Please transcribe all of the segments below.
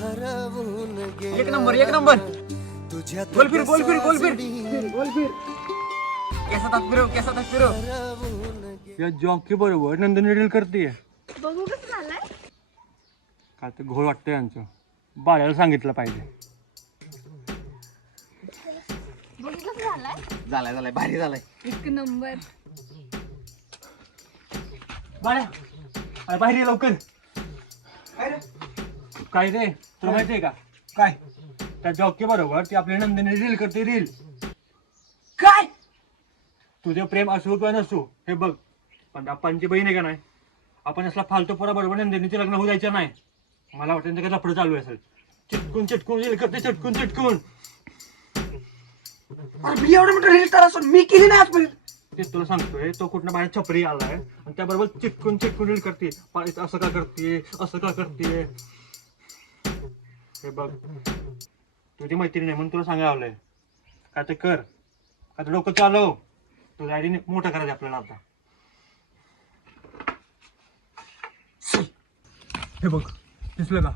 हरवून एक number numb एक नंबर तुझ्या बोल फिर बोल फिर बोल फिर बोल फिर, फिर।, फिर कैसा था फिर कैसा था फिर या जॉकी बरोबर नंदन डील करते है बघू कसं झालंय काय ते घोळ वाटतंय यांचं बाळ्याला सांगितलं पाहिजे झालाय झालाय भारी झालाय एक नंबर बाळ्या बाहेर ये लवकर काय रे तो तो का काय त्या जॉकी बरोबर ती आपल्या नंदिनी रील करते रील काय तुझे प्रेम असो किंवा नसो हे बघ पण बहीण आहे का नाही आपण असला फालतो पोरा बरोबर नंदिनीचे लग्न होऊ द्यायचं नाही मला वाटतं लफड चालू असेल चिटकून चिटकून रील करते चिटकून चिटकून तुला सांगतोय तो कुठला बाहेर छपरी आलाय आणि त्याबरोबर चिटकून चिटकून रील करते असं का करते असं का करते हे बघ तुझी मैत्रीण म्हणून तुला सांगावलंय काय ते कर काते करा आता डोकं चालव तुझ्या आईने मोठं करायचं आपल्याला आता हे बघ दिसलं का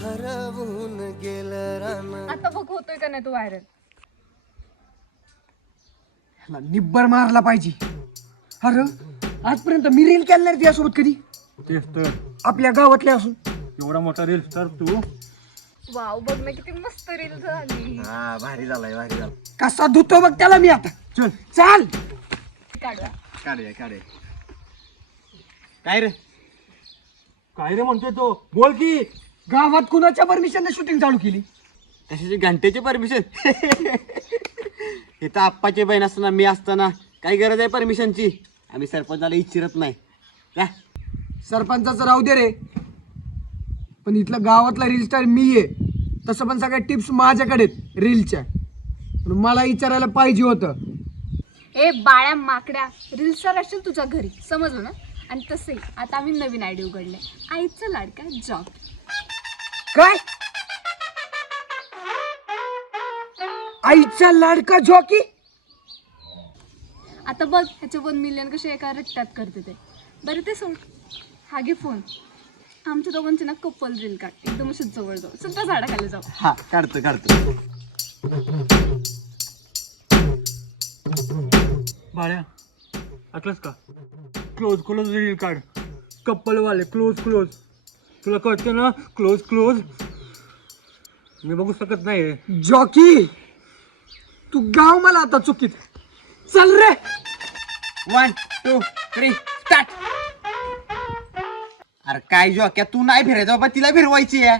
हरवून गेलं रान आता बघ होतोय का नाही तू व्हायरल निब्बर मारला पाहिजे अरे आजपर्यंत मिरील केलं नाही तिच्यासोबत कधी तेच तर आपल्या गावातल्या असून एवढा मोठा रील तर तू वाव बघ ना किती मस्त रील भारी झालाय भारी झाला कसा धुतो बघ त्याला मी आता चल काय रे काय रे म्हणतोय तो बोल की गावात कुणाच्या परमिशनने शूटिंग चालू केली तशी घंटेचे परमिशन हे तर बहीण असताना मी असताना काही गरज आहे परमिशनची आम्ही सरपंचाला ना? सर इच्छित नाही का राहू दे रे पण इथलं गावातला रील स्टार मी आहे तसं पण सगळ्या टिप्स माझ्याकडे रीलच्या मला विचारायला पाहिजे होतं ए बाळ्या माकड्या रील स्टार असेल तुझ्या घरी समजलं ना आणि तसे आता आम्ही नवीन आयडी उघडले आईचा लाडका जॉब काय आईचा लाडका जॉकी आता बघ ह्याच्या वन मिलियन कसे एका रट्ट्यात करते ते बरं ते सोड हा घे फोन आमच्या दोघांचे ना कपल रील काढ एकदम जवळ जाऊ सुद्धा झाड जाऊ हा काढतो काढतो बाळ्या आकलस का क्लोज क्लोज रील कार्ड वाले क्लोज क्लोज तुला कळतं ना क्लोज क्लोज मी बघू शकत नाही जॉकी तू गाव मला आता चुकीत चल रे वन टू थ्री अरे काय जो क्या तू नाही फिरायचा बाबा तिला फिरवायची आहे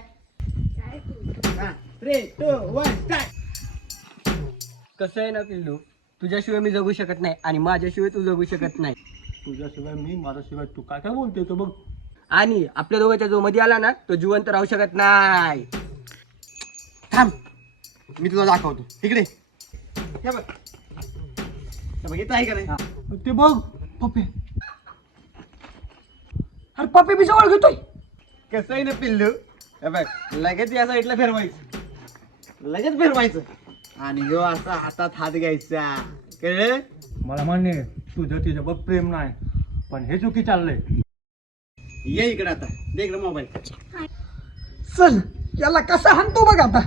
कसं आहे ना पिल्लू तुझ्याशिवाय मी जगू शकत नाही आणि माझ्याशिवाय तू जगू शकत नाही तुझ्याशिवाय मी माझ्याशिवाय तू काय काय बोलतोय तो आणि आपल्या दो दोघांच्या जो मध्ये आला ना तो जिवंत राहू शकत नाही थांब मी तुला दाखवतो ठीक बघ आहे का नाही ते बघ पप्पे अरे पप्पी पपी बिझतो कसंही कसं आहे ना बाय लगेच यायचं इथलं फिरवायचं लगेच फिरवायचं आणि यो असा हातात हात घ्यायचा मला तुझं तुझ्या बघ प्रेम नाही पण हे चुकी चाललंय ये इकडे आता देख ना मोबाईल चल याला कसं हाणतो बघ आता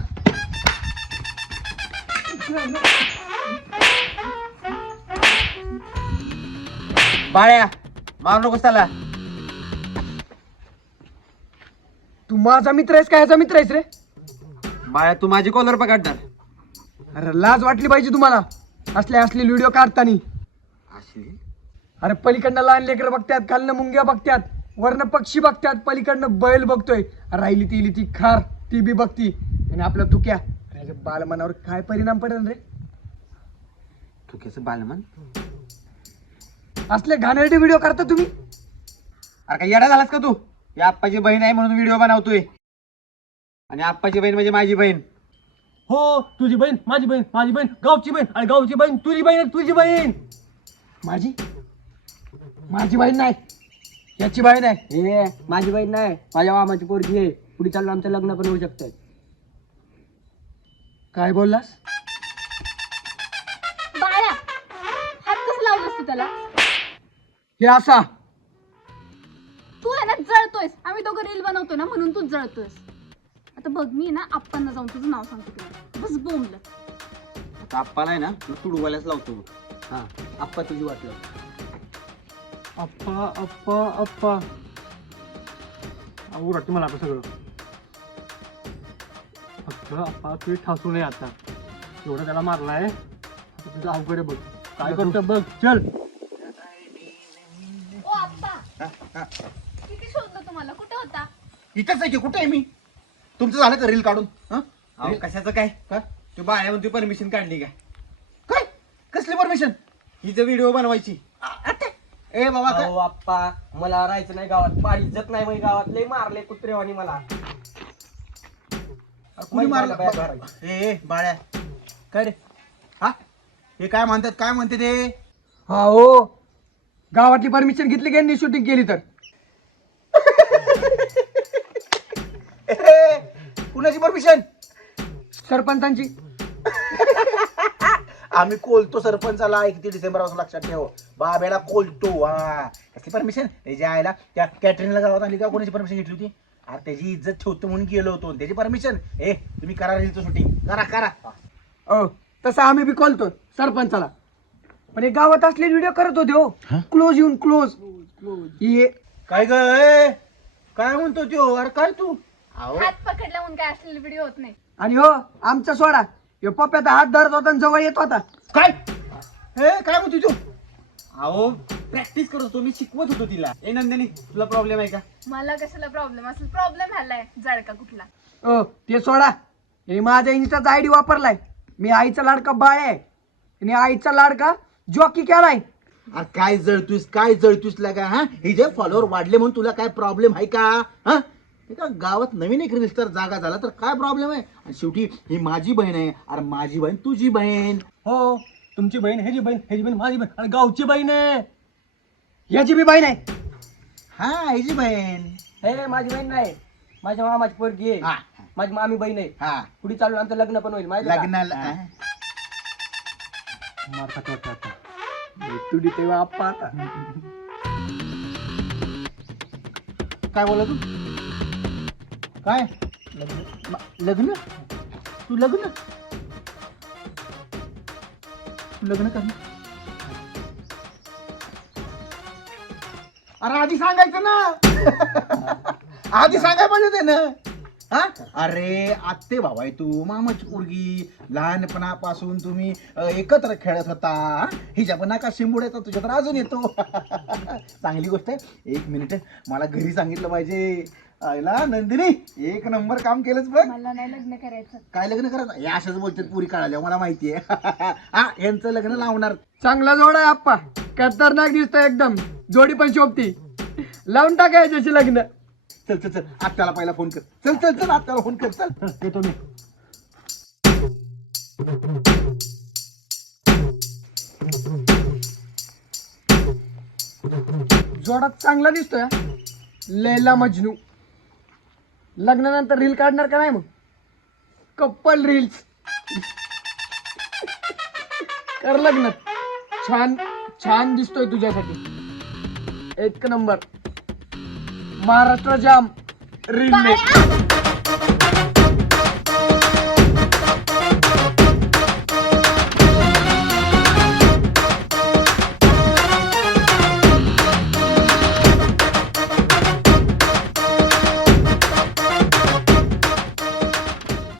बाळ्या मारू नको आला माझा मित्र आहेस का याचा मित्र आहेस रे बाया तू माझी कॉलर अरे लाज वाटली पाहिजे तुम्हाला असले असले व्हिडिओ काढतानी अरे पलीकडनं लहान लेकर बघतात कालनं मुंग्या बघतात वरण पक्षी बघतात पलीकडनं बैल बघतोय राहिली तिली ती खार ती बी बघती आणि आपल्या तुक्या बालमनावर काय परिणाम पडेल रे तुक्याच बालमन असले घाणेरडे व्हिडिओ काढता तुम्ही अरे काय येडा झालास का तू बहीण आहे म्हणून व्हिडिओ बनवतोय आणि आप्पाची बहीण म्हणजे माझी बहीण हो तुजी बाहिन, माझे बाहिन, माझे बाहिन, तुझी बहीण माझी बहीण माझी बहीण गावची बहीण आणि गावची बहीण तुझी बहीण तुझी बहीण माझी माझी बहीण नाही याची बहीण आहे हे माझी बहीण नाही माझ्या मामाची पोरगी आहे पुढे त्याला आमचं लग्न पण होऊ शकत काय बोललास बाळा त्याला हे असा आज जळतोयस आम्ही दोघं रील बनवतो ना म्हणून तू जळतोयस आता बघ मी ना आपण जाऊन तुझं नाव सांगतो बस बोंबल आता आप्पाला आहे ना तू डुबायलाच लावतो हा आप्पा तुझी वाटलं आप्पा आप्पा आप्पा वाटते मला आता सगळं फक्त आप्पा तू ठासू नये आता एवढं त्याला मारलाय आहे तुझं अवघड बघ काय करतो बघ चल Ah, ah. आहे की कुठे आहे मी तुमचं झालं तर का रील काढून कशाचं काय का? तू बाळ्या म्हणून परमिशन काढली काय कसली का परमिशन हिचं व्हिडिओ बनवायची ए बाबा बाप्पा मला राहायचं नाही गावात पाळी जत नाही गावातले मारले कुत्रेवानी मला मारलं ए, ए बाळ्या काय रे हा हे काय म्हणतात काय म्हणते हा हो गावातली परमिशन घेतली गेली शूटिंग केली तर कुणाची परमिशन सरपंचांची आम्ही कोलतो सरपंचाला इतकी डिसेंबर पासून लक्षात ठेव हो। बाबेला कोलतो वामिशन परमिशन जे आयला त्या कॅटरिंगला गावात आली कोणाची का परमिशन घेतली होती अरे त्याची इज्जत ठेवतो म्हणून गेलो होतो त्याची परमिशन ए तुम्ही करा दिली शूटिंग करा करा तसं आम्ही बी कोलतो सरपंचाला पण हे गावात असलेली व्हिडिओ करत होतो क्लोज येऊन क्लोज क्लोज काय काय म्हणतो त्यो अरे काय तू आणि हो आमचा सोडा हे पप्प्याचा हात धरत होता जवळ येतो आता काय हे काय म्हणतो तू आहो प्रॅक्टिस करत होतो मी शिकवत होतो तिला ऐनंदिनी तुला प्रॉब्लेम आहे का मला कशाला प्रॉब्लेम असेल प्रॉब्लेम झालाय जड का कुठला ओ, ते सोडा हे माझ्या इंस्टा आय डी वापरलाय मी आईचा लाडका बाळ आहे आणि आईचा लाडका जॉकी केलाय काय जळतुस काय जळतुस काय हा हे जे फॉलोअर वाढले म्हणून तुला काय प्रॉब्लेम आहे का हा गावात नवीन एक जागा झाला तर काय प्रॉब्लेम आहे आणि शेवटी ही माझी बहीण आहे अरे माझी बहीण तुझी बहीण हो तुमची बहीण हे जी बहीण हे गावची बहीण आहे ह्याची बी बहीण आहे हा ह्याची बहीण हे माझी बहीण नाही माझ्या मामाची मा पोरगी आहे माझी मामी बहीण आहे हा पुढे चालू आमचं लग्न पण होईल माझ्या माझ्याला काय बोला तू काय लग्न तू लग्न कर अरे आधी सांगायचं ना आधी सांगाय म्हणजे ते ना अरे आत्ते बाबा तू मामाची उर्गी लहानपणापासून तुम्ही एकत्र खेळत होता हिच्या पण नाका तुझ्या तर अजून येतो चांगली गोष्ट आहे एक मिनिट मला घरी सांगितलं पाहिजे नंदिनी एक नंबर काम केलंच बघ नाही लग्न करायचं काय लग्न करायचं याशाच बोलतात पुरी काढाली मला माहितीये हा यांचं लग्न लावणार चांगला आहे जोडाय खतरनाक दिसतोय एकदम जोडी पण शोभती लावून टाका याच्याशी लग्न चल, चल, चल, चल, आत्याला पहिला फोन कर चल चल चल, चल आत्याला फोन कर चल, चल, फोन कर। चल ते तो चांगला दिसतोय लैला मजनू लग्नानंतर रील काढणार का नाही मग कपल रील लग्न छान छान दिसतोय तुझ्यासाठी एक नंबर महाराष्ट्र जाम रील